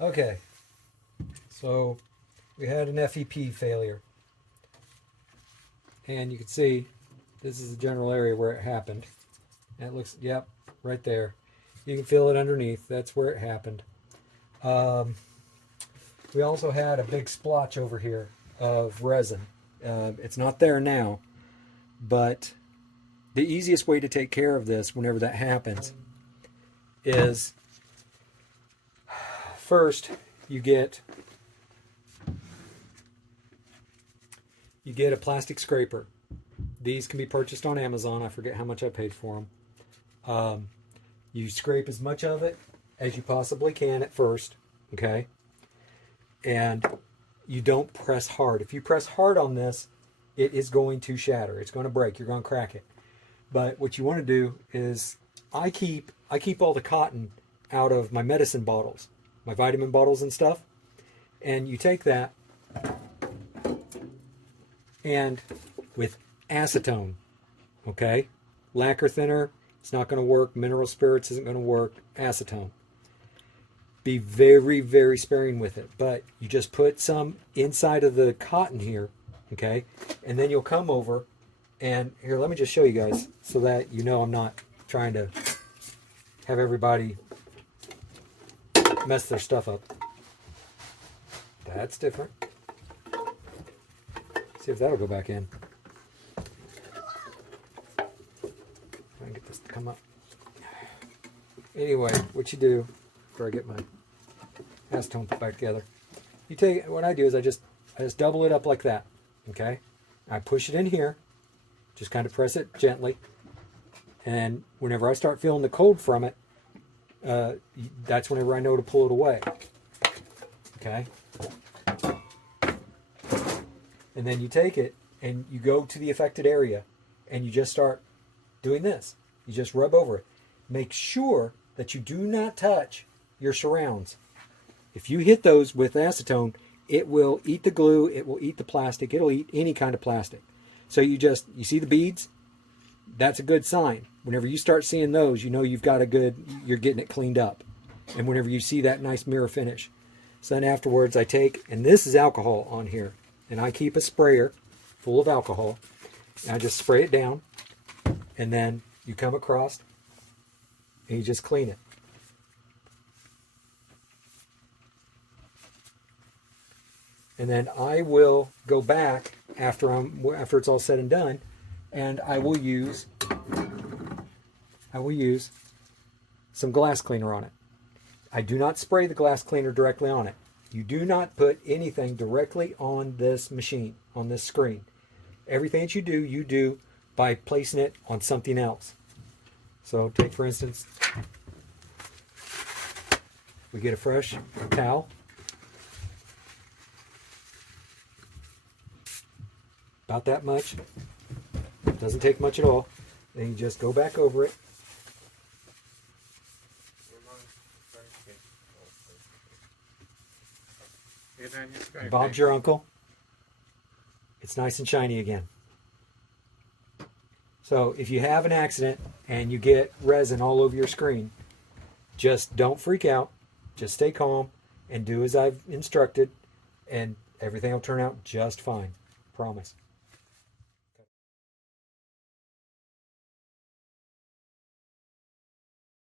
Okay, so we had an FEP failure. And you can see this is the general area where it happened. And it looks, yep, right there. You can feel it underneath. That's where it happened. We also had a big splotch over here of resin. It's not there now, but the easiest way to take care of this whenever that happens is first you get a plastic scraper. These can be purchased on Amazon. I forget how much I paid for them. You scrape as much of it as you possibly can at first, okay? And you don't press hard. If you press hard on this, it is going to shatter. It's going to break. You're going to crack it. But what you want to do is, I keep all the cotton out of my medicine bottles, my vitamin bottles and stuff. And you take that, and with acetone, okay? Lacquer thinner, it's not going to work. Mineral spirits isn't going to work. Acetone. Be very, very sparing with it. But you just put some inside of the cotton here, okay? And then you'll come over, and here, let me just show you guys so that you know I'm not trying to have everybody mess their stuff up. That's different. See if that'll go back in. Try and get this to come up. Anyway, what you do, after I get my acetone put back together, you take, what I do is I just double it up like that, okay? I push it in here, just kind of press it gently, and whenever I start feeling the cold from it, that's whenever I know to pull it away, okay? And then you take it and you go to the affected area and you just start doing this. You just rub over it. Make sure that you do not touch your surrounds. If you hit those with acetone, it will eat the glue, it will eat the plastic, it'll eat any kind of plastic. So you see the beads? That's a good sign. Whenever you start seeing those, you know you've got you're getting it cleaned up. And whenever you see that nice mirror finish. So then afterwards I take, and this is alcohol on here, and I keep a sprayer full of alcohol, and I just spray it down, and then you come across and you just clean it. And then I will go back after it's all said and done, and I will use some glass cleaner on it. I do not spray the glass cleaner directly on it. You do not put anything directly on this machine, on this screen. Everything that you do by placing it on something else. So take, for instance, we get a fresh towel. About that much. Doesn't take much at all. Then you just go back over it. Bob's your uncle. It's nice and shiny again. So if you have an accident and you get resin all over your screen, just don't freak out. Just stay calm and do as I've instructed, and everything will turn out just fine. Promise.